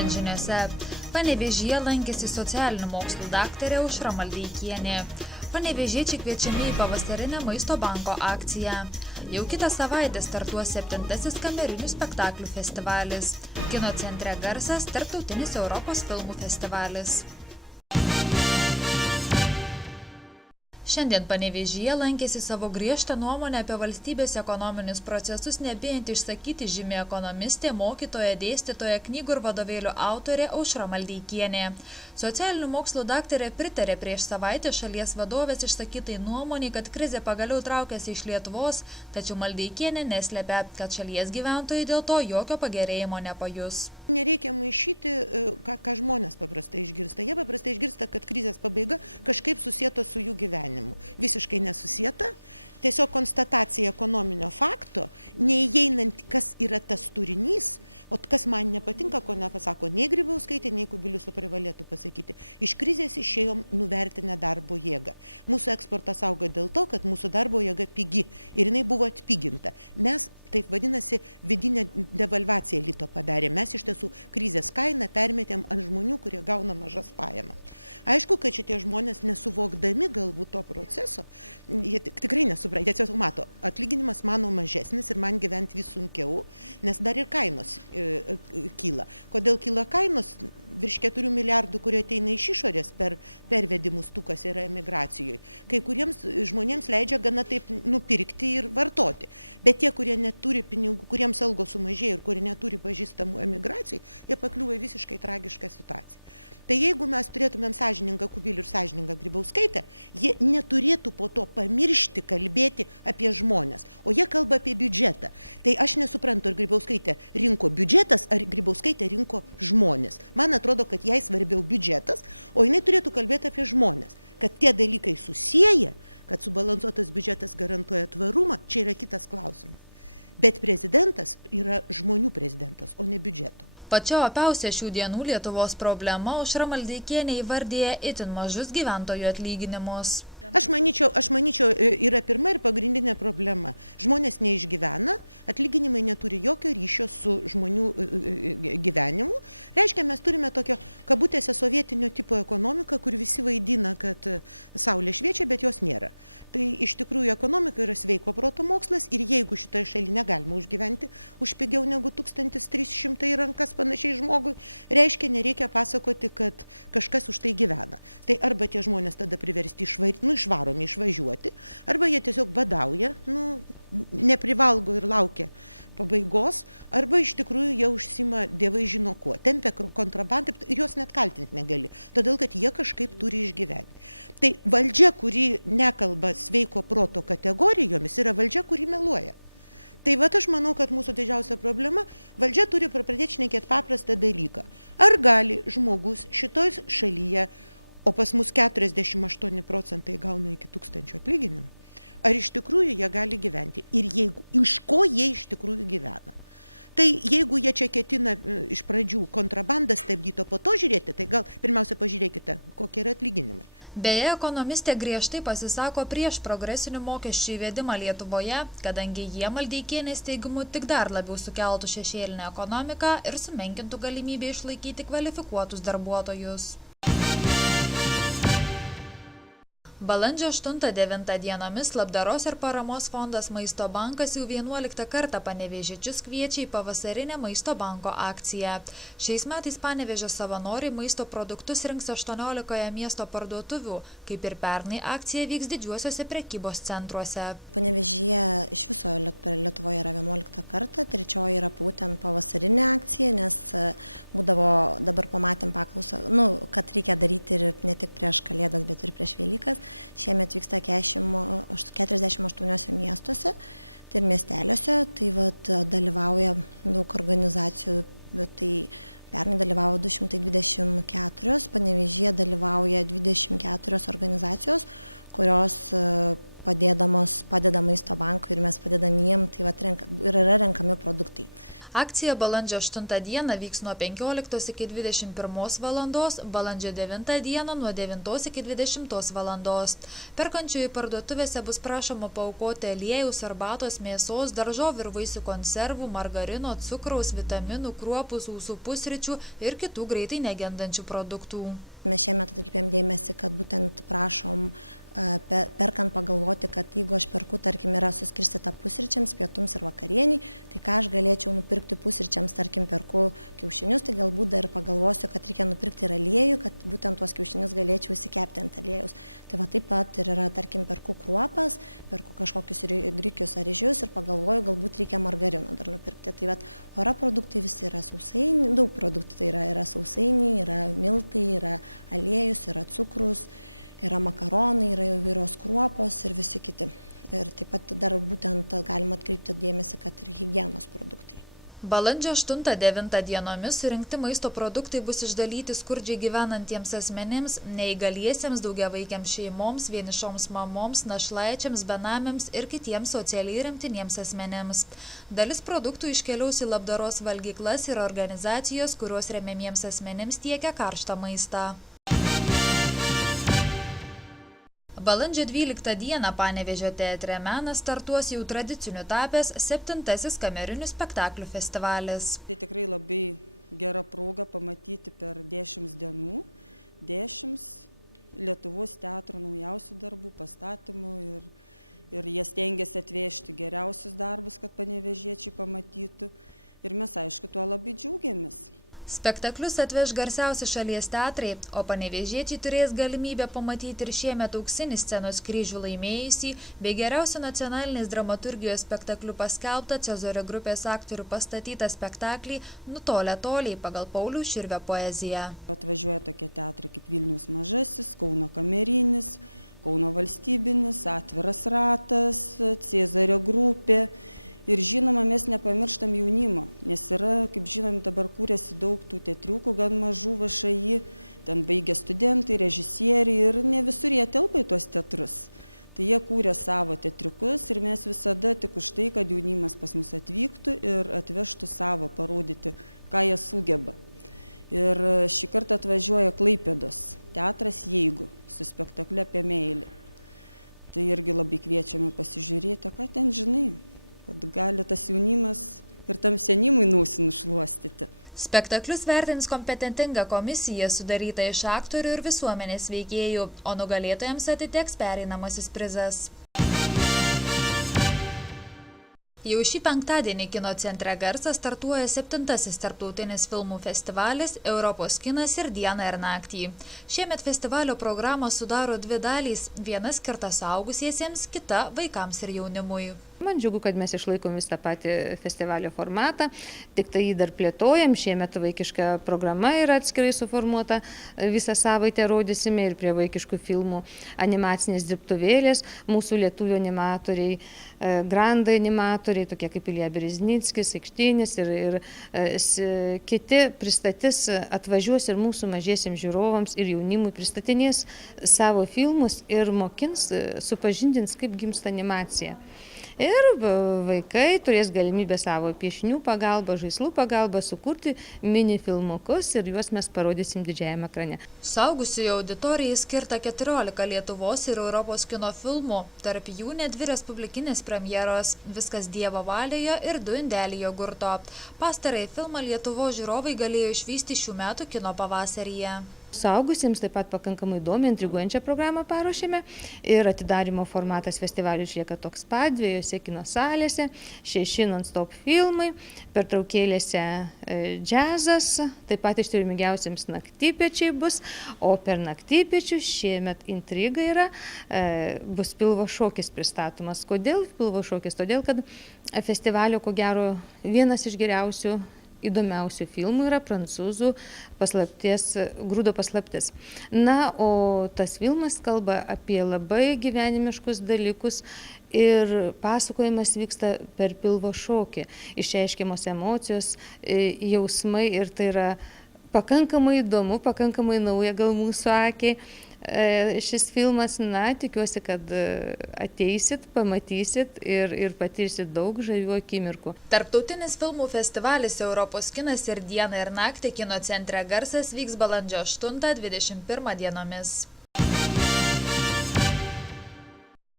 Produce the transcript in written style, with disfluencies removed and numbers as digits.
Šiandien žiniose Panevėžyje lankėsi socialinių mokslų daktarė Aušra Maldeikienė. Panevėžiečiai kviečiami į pavasarinę Maisto banko akciją. Jau kitą savaitę startuos 7. kamerinių spektaklių festivalis. Kino centre Garsas – tarptautinis Europos filmų festivalis. Šiandien Panevėžyje lankėsi savo griežtą nuomonę apie valstybės ekonominius procesus nebijant išsakyti žymi ekonomistė, mokytoja, dėstytoja, knygų ir vadovėlių autorė Aušra Maldeikienė. Socialinių mokslų daktarė pritarė prieš savaitę šalies vadovės išsakytai nuomonei, kad krizė pagaliau traukiasi iš Lietuvos, tačiau Maldeikienė neslėpė, kad šalies gyventojai dėl to jokio pagerėjimo nepajus. Nereikia maišyti, ką žmonės paprastai išgirsta. Jie paprastai išgirsta, kad krizės pabaiga kažkaip susieta su jų gyvenimu. Visiškai nesusieta. Tiesiog konstatacija ekonominio fakto, neįeinant, kas yra tas turinys, o kas man nepatinka, ko nepasako nei Grybauskaitė, nei Kubilius privalėtų pasakyti. Iš krizės išėjom nuvertinę darbo jėgą. Mūsų eksportas auga dėl to, kad mūsų darbo jėga pigi ir jinai buvo atpiginta. Mes, taip vadinasi, vidinę devalvaciją lito padarė. Mes iš tiesų krizės kainą permetėm ant žmonių, kurie gauna mažas pajamas. Aišku, kad šitie žmonės nesuvokdami galbūt to proceso, jie tikrai nesupranta, jie tiesiog mato, atlyginimas mano mažesnis ir man gyventi vis sunkiau, nes dar ir kainos kyla. Kodėl kyla kainos? Virš 4 milijardų, kurie ateina iš išorės per pervedimus tų, kas yra emigracijoje. Kai kuriems žmonėms leidžia gana taip nupirkti ir vartoti. Bet tie, kurie neturi pinigų, kuriems algos sumažėjo ir kurie neturi pažįstamų emigracijai, jie pakliūva į visiškai tragišką situaciją. Tai jeigu mes turėtumėm sąžiningą Kubilių ir sąžiningą Grybauskaitę, jie neturėtų po to pamiršti kalbėti apie žmones, o jie kalba apie biudžetą. Tai aš nesuprantu, ar Grybauskaitė rinko biudžetas, ar Grybauskaitė rinko žmonės. Man atrodo, kad jai svarbiau biudžetas, o jinai turėtų kalbėti apie žmonės. Kad tie dalykai susieja, kad subalansuotas biudžetas garantuoja tvarumą, čia yra kitas klausimas. Bet prezidentas yra žmonių prezidentas, o ne biudžeto. Pačia opiausia šių dienų Lietuvos problema Aušra Maldeikienė įvardija itin mažus gyventojų atlyginimus. Aš manyčiau, yra pirma ir pagrindinė problema. Žmonės neišgyvena, atlyginimai neturi jokio ryšio su žmonių gyvenimu. Reiškia, mes turime tokio kabutėse sovietinio tipo ekonomiką, kur visi vaidina, kad saulė šviečia, bet jos nėra. Tai iš tikrųjų ekonomika yra sveiko proto mokslas ir jeigu šitoje šalyje negalima užgyventi už pigiau negu 1300 į rankas panašiai žmogui, reiškia, nereikia pasakoti, kad kažkas už tai gyvena. Tai arba tie žmonės tada priversti išvaromi išvažiuoti, arba jie tiesiog badauja, neprivalgo ir laukia pabaigos, arba iš tikrųjų jie užsima dievai žino kuo, tempia kontrabandą ir jos net kaltinti negali, todėl kad jie kažkaip turi išgyventi. Tai valdžia, kuri nekalba sveiko proto kategorijomis, yra valdžia, kuri meluoja. Tai aš manau, kad mūsų didžiausia problema, valdžia turi pradėti šnekėti paprastą dalyką. Ar gali žmogus šitoj šalyje, o pas mus 48% gauna iki 1000 atlyginimų, ar iš tikrųjų jie gali gyventi ir iš ko jie iš tikrųjų gyvena. Tai jeigu jie čia ketina iš pradžių kontrabandą stabdyti, o po to žiūrėti, tai gal pirmiausia pažiūrėkite, kokie yra atlyginimai. Beje, ekonomistė griežtai pasisako prieš progresinių mokesčių įvedimą Lietuvoje, kadangi jie Maldeikienės teigimu tik dar labiau sukeltų šešėlinę ekonomiką ir sumenkintų galimybę išlaikyti kvalifikuotus darbuotojus. Balandžio 8-9 dienomis Labdaros ir paramos fondas Maisto bankas jau 11 kartą panevėžiečius kviečia į pavasarinę Maisto banko akciją. Šiais metais Panevėžio savanoriai maisto produktus rinks 18 miesto parduotuvių, kaip ir pernai akcija vyks didžiuosiuose prekybos centruose. Panevėžyje iš viso Lietuvoje yra 11 kartą, trečioji yra būtent pavasarinė akcija, nes būdavo, dabar pamatėm paklausą, kad reikia daryti ir ne tik prieš Kalėdas, bet ir prieš Velykas. Šiemet vyksta 48 miestuose ir miesteliuose, tai dalyvauja daug organizacijų, tai pernai dalyvavo 224, Panevėžyje dalyvauja 24 organizacijos, kurios padeda Maisto bankui ir mes padedam jiem, tai vat ir yra renkami produktai. Akcija balandžio 8 dieną vyks nuo 15 iki 21 valandos, balandžio 9 dieną nuo 9 iki 20 valandos. Perkančiųjų parduotuvėse bus prašoma paaukoti aliejaus, arbatos, mėsos, daržovių ir vaisių konservų, margarino, cukraus, vitaminų, kruopų, sausų pusryčių ir kitų greitai negendančių produktų. Mes šiemet atkreipėm dėmesį, kad būtent prašom perkant pagalvoti, kad jeigu aš perku, tarkim, yra suskirstyta pusryčiams, pietums ir vakarieniai, tai ką aš galėčiau nupirkti pusryčiams, tarkim, perku kiaušinius, tai galbūt dar pagalvosiu, kad reikia nupirkti ir aliejų, kad būtent tuos kiaušinius galėčiau įsikepti ant aliejaus. Tai va taip pat ir yra, tarkim, perku kruopas, perku kažkokius grikius ar ryžius ir pagalvoju, galbūt reikia margarino dar nupirkti. Tai va, ora produktai visi yra sausainiai, daug produktų, tai yra sausainiai, yra miltai, yra aliejus, yra cukrus, yra makaronai, yra įvairios kruopos ir visi kiti. Ir taip pat dar būtent galima atkreipti dėmesį, kad ir higienos produktai. Balandžio 8-9 dienomis surinkti maisto produktai bus išdalyti skurdžiai gyvenantiems asmenims, neįgaliesiems, daugiavaikiams šeimoms, vienišoms mamoms, našlaičiams, benamiams ir kitiems socialiai remtiniems asmenims. Dalis produktų iškeliaus į labdaros valgyklas ir organizacijos, kurios remiamiems asmenims tiekia karštą maistą. Balandžio 12 dieną Panevėžio teatre Menas startuos jau tradiciniu tapęs 7. kamerinių spektaklių festivalis. Tai tikrai labai gera proga pamatyti per 10 dienų 10 Lietuvos teatro naujausių darbų, pastatymų ir jie stengiasi atvežti geriausius darbus, kad panevėžiečiai pamatytų. Ir mes, aišku, tuo labai džiaugiamės. Spektaklius atveš garsiausi šalies teatrai, o panevėžiečiai turės galimybę pamatyti ir šiemet auksinį scenos kryžių laimėjusį bei geriausią nacionalinės dramaturgijos spektaklių paskelbtą Cezario grupės aktorių pastatytą spektaklį Nutolę toliai pagal Pauliaus Širvio poeziją. Atvažiuoja tokie teatrai kaip Vilniaus Mažasis, Kauno Kamerinis, Kauno Valstybinis, Atviras ratas, Cezario grupė. Ir žinoma, mes nepamirštam jaunimo, nes yra, kaip žinom, dabar kūrėsi daug tų teatriukų, gan mažų VŠI, ten baigė studentai, režisieriai ir ne visur jie telpa į tuos teatrus. Tai jie kūrė savo teatriukus ir mes visada tik už tai, kad jaunimas pas mus atvyktų ir atvežtų savo, parodyti, ką jie sugeba. Ir šį kartą atvažiuoja Klaipėdos teatras Jeigu su spektakliu apie meilę. Tai irgi labai kviečiame pasižiūrėti, ką ten žinai. Kad gali tas jaunimas ir tam senimui nosį nušluostyti. Spektaklius vertins kompetentinga komisija sudaryta iš aktorių ir visuomenės veikėjų, o nugalėtojams atiteks pereinamasis prizas. Jau šį penktadienį kino centre Garsas startuoja 7. tarptautinis filmų festivalis Europos kinas ir dieną ir naktį. Šiemet festivalio programą sudaro 2 dalys, viena skirta suaugusiesiems, kita vaikams ir jaunimui. Man džiugu, kad mes išlaikom vis tą patį festivalio formatą, tik tai jį dar plėtojam, šiemet vaikiška programa yra atskirai suformuota, visą savaitę rodysime ir prie vaikiškų filmų animacinės dirbtuvėlės, mūsų lietuvių animatoriai, grandai animatoriai, tokie kaip Ilja Bereznickis, Aikštinis ir kiti pristatys, atvažiuos ir mūsų mažiesiems žiūrovams ir jaunimui pristatinės savo filmus ir mokins, supažindins, kaip gimsta animacija. Ir vaikai turės galimybę savo piešinių pagalba, žaislų pagalba sukurti mini filmukus ir juos mes parodysim didžiajame ekrane. Suaugusiųjų auditorijai skirta 14 Lietuvos ir Europos kino filmų, tarp jų net 2 respublikinės premjeros, Viskas Dievo valioje ir 2 Indeliai jogurto. Pastarąjį filmą Lietuvos žiūrovai galėjo išvysti šių metų kino pavasaryje. Suaugusiems taip pat pakankamai įdomią, intriguojančią programą paruošėme ir atidarymo formatas festivalių išlieka toks pat, 2 kino salėse, 6 non-stop filmai, pertraukėlėse džiazas, taip pat ištvermingiausiems naktypiečiai bus, o per naktypiečius šiemet intriga yra, bus Pilvo šokis pristatomas. Kodėl Pilvo šokis? Todėl, kad festivalio, ko gero, vienas iš geriausių įdomiausių filmų yra prancūzų Grūdo paslaptis. Na, o tas filmas kalba apie labai gyvenimiškus dalykus ir pasakojimas vyksta per pilvo šokį. Išreiškiamos emocijos, jausmai ir tai yra pakankamai įdomu, pakankamai nauja gal mūsų akiai. šis filmas. Na, tikiuosi, kad ateisit, pamatysit ir patirsit daug žavių akimirkų. Tarptautinis filmų festivalis Europos kinas ir dieną ir naktį kino centre Garsas vyks balandžio 8-21 dienomis.